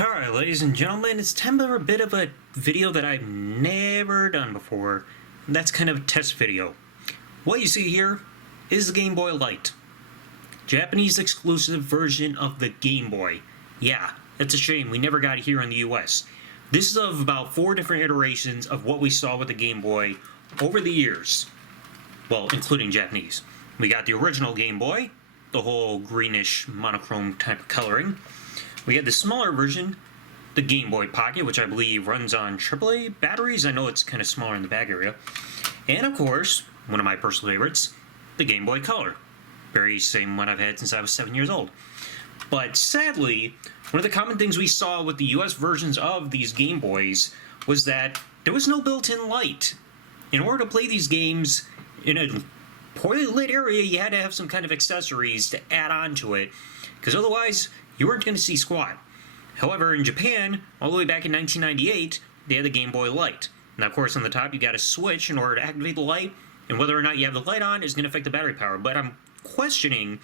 Alright, ladies and gentlemen, it's time for a bit of a video that I've never done before. That's kind of a test video. What you see here is the Game Boy Light. Japanese exclusive version of the Game Boy. Yeah, it's a shame we never got it here in the US. This is of about 4 different iterations of what we saw with the Game Boy over the years. Well, including Japanese. We got the original Game Boy, the whole greenish monochrome type of coloring. We had the smaller version, the Game Boy Pocket, which I believe runs on AAA batteries. I know it's kind of smaller in the back area. And of course, one of my personal favorites, the Game Boy Color. Very same one I've had since I was 7 years old. But sadly, one of the common things we saw with the US versions of these Game Boys was that there was no built-in light. In order to play these games in a poorly lit area, you had to have some kind of accessories to add on to it, because otherwise you weren't going to see squat. However, in Japan, all the way back in 1998, they had the Game Boy Light. Now, of course, on the top, you got a switch in order to activate the light, and whether or not you have the light on is going to affect the battery power. But I'm questioning,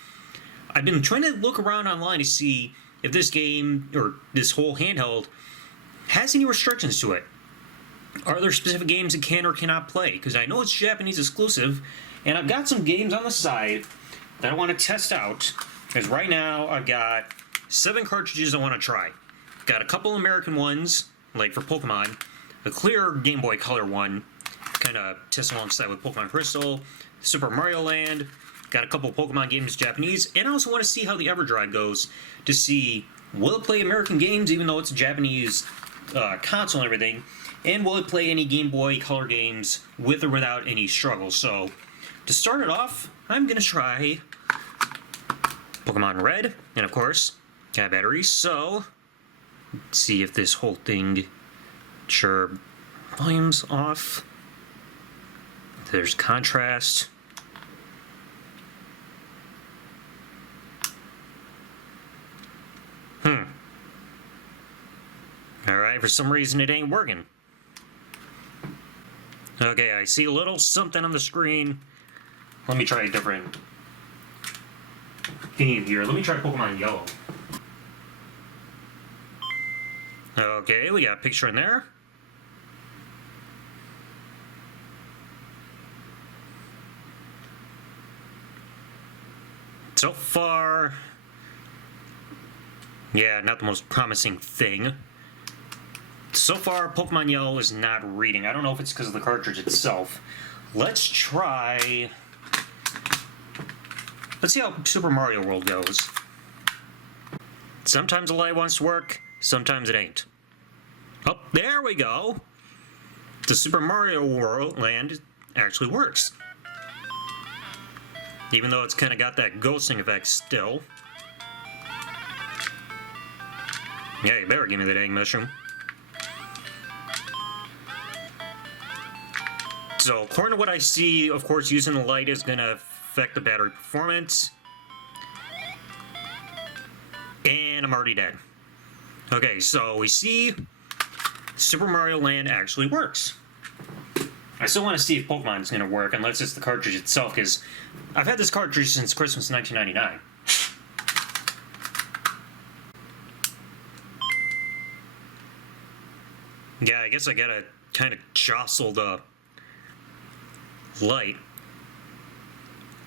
I've been trying to look around online to see if this game, or this whole handheld, has any restrictions to it. Are there specific games it can or cannot play? Because I know it's Japanese exclusive, and I've got some games on the side that I want to test out. Because right now, I've got 7 cartridges I want to try. Got a couple American ones, like for Pokemon, a clear Game Boy Color one, kind of test alongside with Pokemon Crystal, Super Mario Land, got a couple Pokemon games Japanese, and I also want to see how the EverDrive goes, to see, will it play American games even though it's a Japanese console and everything, and will it play any Game Boy Color games with or without any struggle. So, to start it off, I'm going to try Pokemon Red, and of course, got batteries, so let's see if this whole thing, sure, volume's off, there's contrast, alright, for some reason it ain't working. Okay, I see a little something on the screen. Let me try a different theme here. Let me try Pokemon Yellow. Okay, we got a picture in there. So far, yeah, not the most promising thing. So far, Pokemon Yellow is not reading. I don't know if it's because of the cartridge itself. Let's try... Let's see how Super Mario World goes. Sometimes the light wants to work, sometimes it ain't. Oh, there we go! The Super Mario World Land actually works. Even though it's kind of got that ghosting effect still. Yeah, you better give me that egg mushroom. So, according to what I see, of course, using the light is going to affect the battery performance. And I'm already dead. Okay, so we see Super Mario Land actually works. I still want to see if Pokemon is going to work, unless it's the cartridge itself, because I've had this cartridge since Christmas 1999. Yeah, I guess I gotta kind of jostle the light.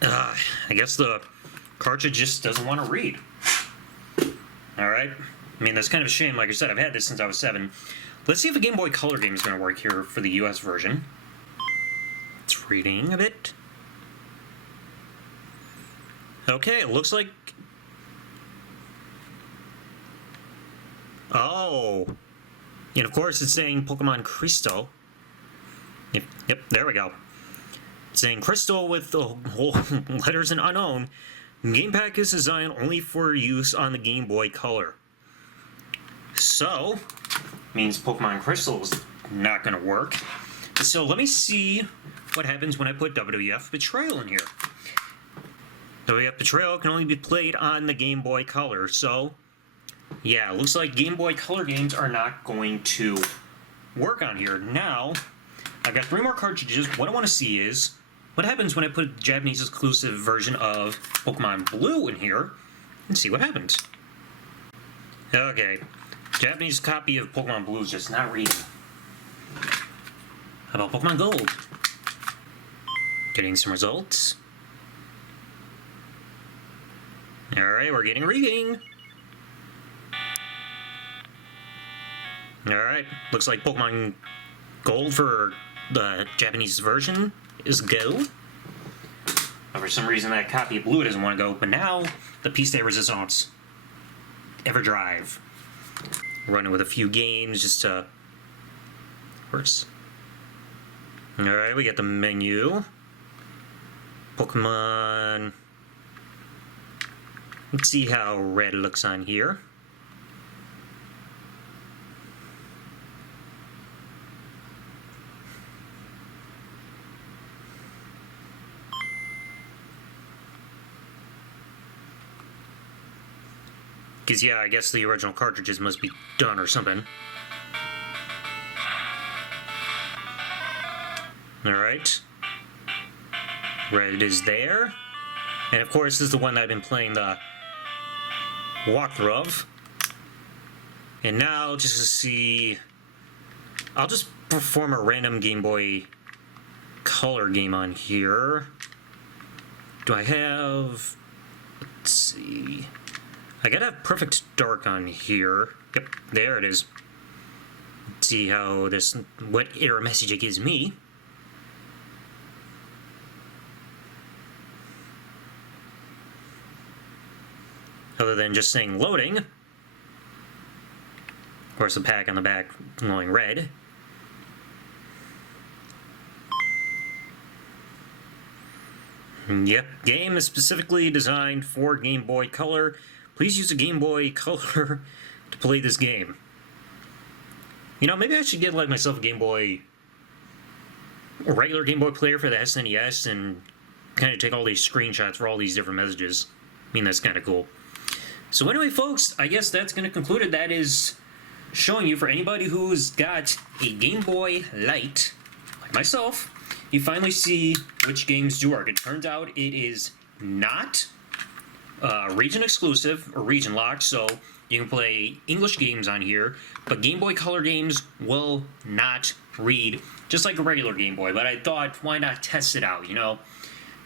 I guess the cartridge just doesn't want to read. Alright. I mean, that's kind of a shame. Like I said, I've had this since I was 7. Let's see if a Game Boy Color game is going to work here for the US version. It's reading a bit. Okay, it looks like... Oh! And of course it's saying Pokemon Crystal. Yep, there we go. It's saying Crystal with the whole letters in unknown. Game pack is designed only for use on the Game Boy Color. So, means Pokemon Crystal is not going to work. So let me see what happens when I put WWF Betrayal in here. WWF Betrayal can only be played on the Game Boy Color, so yeah, it looks like Game Boy Color games are not going to work on here. Now, I've got 3 more cartridges. What I want to see is what happens when I put the Japanese exclusive version of Pokemon Blue in here and see what happens. Okay, Japanese copy of Pokemon Blue is just not reading. How about Pokemon Gold? Getting some results. Alright, we're getting reading. Alright, looks like Pokemon Gold for the Japanese version is go. For some reason that copy of Blue doesn't want to go, but now the piece de resistance Everdrive. Running with a few games just to... Worse. Alright, we got the menu. Pokemon... Let's see how red looks on here. Because, yeah, I guess the original cartridges must be done or something. Alright. Red is there. And, of course, this is the one that I've been playing the walkthrough of. And now, just to see... I'll just perform a random Game Boy Color game on here. Do I have... Let's see... I gotta have Perfect Dark on here. Yep, there it is. Let's see how this, what error message it gives me. Other than just saying loading. Of course, the pack on the back glowing red. Yep, game is specifically designed for Game Boy Color. Please use a Game Boy Color to play this game. You know, maybe I should get like myself a Game Boy, a regular Game Boy player for the SNES and kind of take all these screenshots for all these different messages. I mean, that's kind of cool. So anyway, folks, I guess that's going to conclude it. That is showing you for anybody who's got a Game Boy Light, like myself, you finally see which games do work. It turns out it is not region exclusive or region locked, so you can play English games on here, but Game Boy Color games will not read, just like a regular Game Boy. But I thought, why not test it out, you know?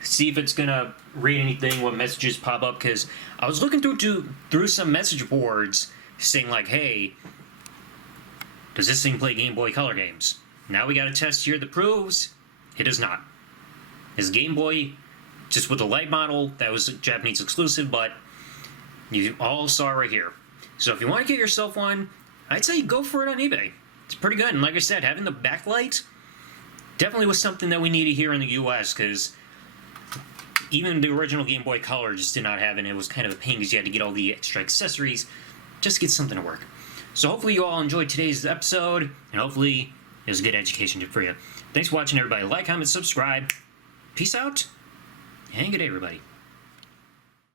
See if it's gonna read anything, what messages pop up, because I was looking through some message boards saying like, hey, does this thing play Game Boy Color games? Now we got a test here that proves it does not. This Game Boy, just with the light model, that was Japanese exclusive, but you all saw it right here. So if you want to get yourself one, I'd say go for it on eBay. It's pretty good, and like I said, having the backlight definitely was something that we needed here in the US, because even the original Game Boy Color just did not have it. It was kind of a pain because you had to get all the extra accessories just to get something to work. So hopefully you all enjoyed today's episode, and hopefully it was a good education tip for you. Thanks for watching, everybody. Like, comment, subscribe. Peace out, and good day, everybody.